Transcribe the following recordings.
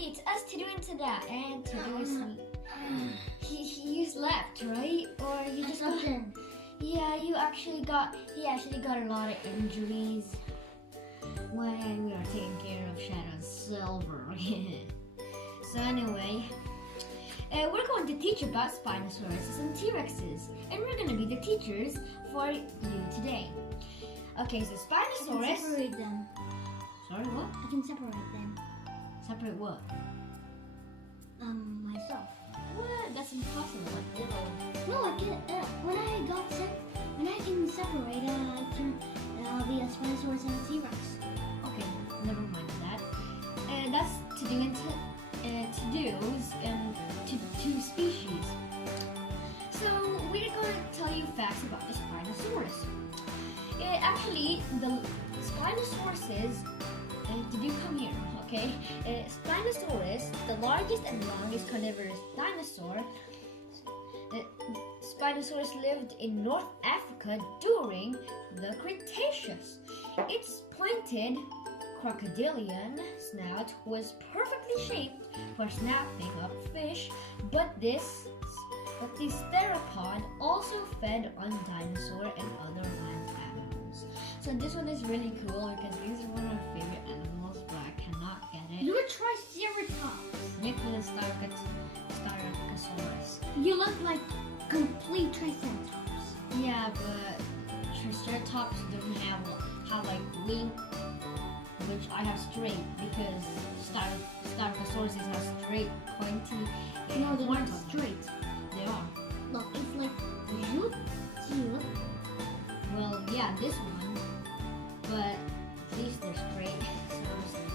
everybody, it's us todooh and tadah, and todooh is he left, right? Or you just got him? Yeah, he actually got a lot of injuries when we were taking care of Shadow and Silver. So anyway, we're going to teach about Spinosaurus and T-Rexes, and we're going to be the teachers for you today. Okay, so Spinosaurus. I can separate them. Sorry, what? I can separate them. Separate what? Myself. What? That's impossible. No, I can. When I can separate, I'll be a Spinosaurus and a T-Rex. Okay, never mind that. That's todooh and todoohs two species. So we're going to tell you facts about the Spinosaurus. Actually, the Spinosauruses. Todooh, come here, okay? Spinosaurus, the largest and longest carnivorous dinosaur. Spinosaurus lived in North Africa during the Cretaceous. Its pointed crocodilian snout was perfectly shaped for snapping up fish, but the theropod also fed on dinosaur and other land animals. So this one is really cool because these are one of our favorite animals, but I cannot get it. You're a Triceratops. Nicholas Styracosaurus. You look like complete Triceratops. Yeah, but Triceratops doesn't have like wing, which I have straight because Styracosaurus has straight, pointy. No, they're not straight. They are. Look, it's like zoop, zoop. Well, yeah, this one, but at least they're straight. So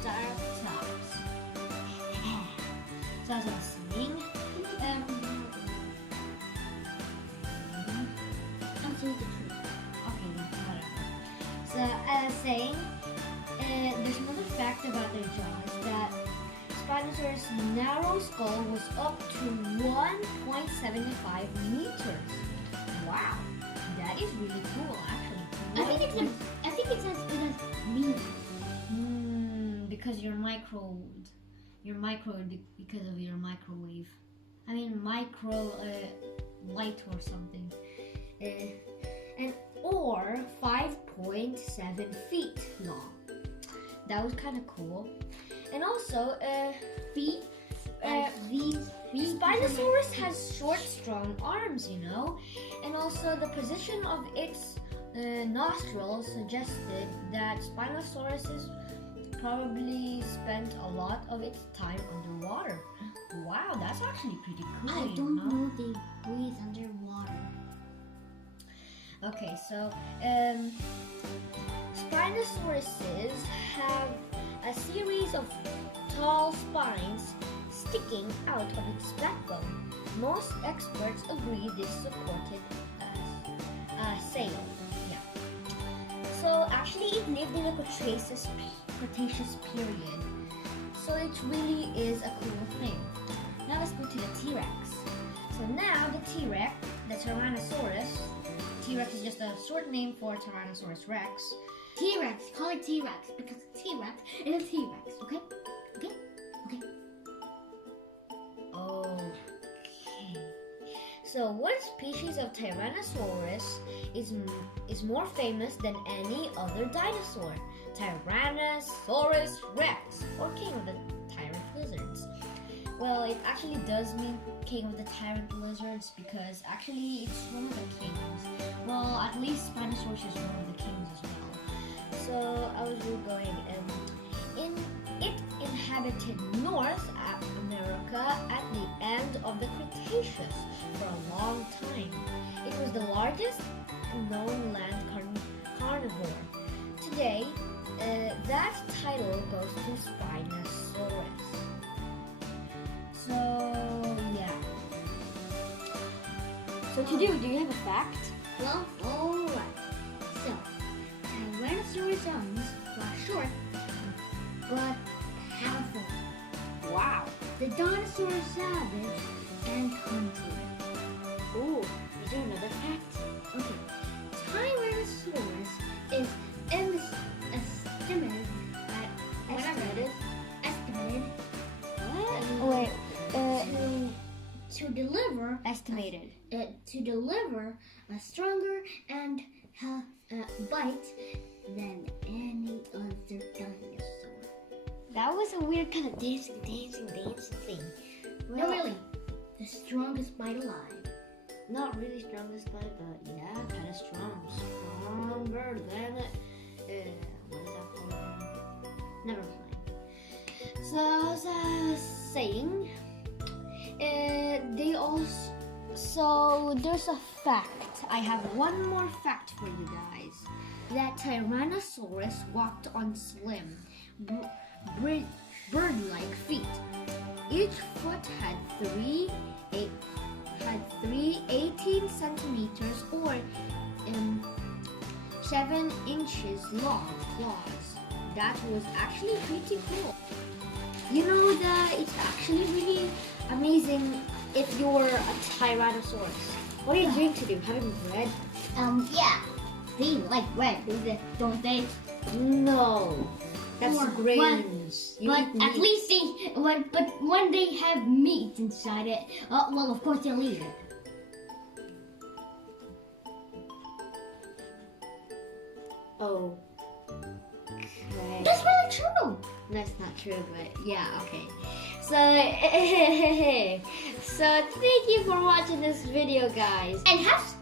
Styracosaurus. So as I was saying, I'll say the truth. okay, whatever. So as I was saying, there's another fact about their jaws that Spinosaurus' narrow skull was up to 1.75 meters. Wow, that is really cool, actually. I think it's as good as me. Because you're micro because of your microwave. I mean micro light or something. Or 5.7 feet long. That was kind of cool. And also, Feet. These feet. Spinosaurus has short, strong arms, you know. And also, the position of its nostrils suggested that Spinosaurus probably spent a lot of its time underwater. Wow, that's actually pretty cool. I don't know they breathe underwater. Okay, so Spinosauruses have a series of tall spines sticking out of its backbone. Most experts agree this supported a sail. Yeah. So actually, it lived in the Cretaceous period. So it really is a cool thing. Now let's go to the T-Rex. So now the T-Rex, the Tyrannosaurus. T-Rex is just a short name for Tyrannosaurus Rex. T-Rex, call it T-Rex because T-Rex is a T-Rex, okay? Okay? Okay. So one species of Tyrannosaurus is more famous than any other dinosaur. Tyrannosaurus Rex, or king of the tyrant lizards. Well, it actually does mean king of the tyrant lizards because actually it's one of the kings. Well, at least Spinosaurus is one of the kings as well. So I was really going, it inhabited North America at the end of the Cretaceous for a long time. It was the largest known land carnivore. Today, that title goes to Spinosaurus. So, yeah. So todooh, do you have a fact? Well, alright. So, Tyrannosaurus arms were short but powerful. Wow. The dinosaur is savage and hunted. Ooh, is there another fact? Okay. Tyrannosaurus is estimated at Estimated? estimated What? estimated to deliver a stronger and bite than any other dinosaur. That was a weird kind of dancing thing. No, really, the strongest bite alive. Not really strongest bite, but yeah, kind of strong. Stronger than what is that called? Never mind. So as I was saying, they also. So there's a fact. I have one more fact for you guys. That Tyrannosaurus walked on slim, bird-like feet. Each foot had three 18 centimeters or 7 inches long claws. That was actually pretty cool. You know that it's actually really amazing if you're a Tyrannosaurus. What are you doing to do? Having bread? Yeah. They like bread, don't they? No. That's Or grains. You But eat at meat. least but when they have meat inside it, well, of course they'll eat it. Oh. Okay. That's really true. That's not true, but yeah, okay. So, so thank you for watching this video, guys.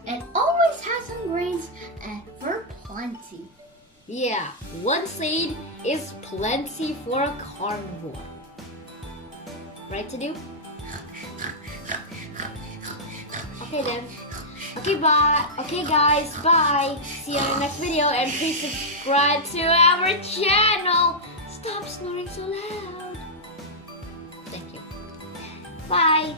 And always have some grains for plenty. Yeah, one seed is plenty for a carnivore. Right, todooh? Okay then. Okay, bye. Okay, guys, bye. See you in the next video, and please subscribe to our channel. Stop snoring so loud. Thank you. Bye.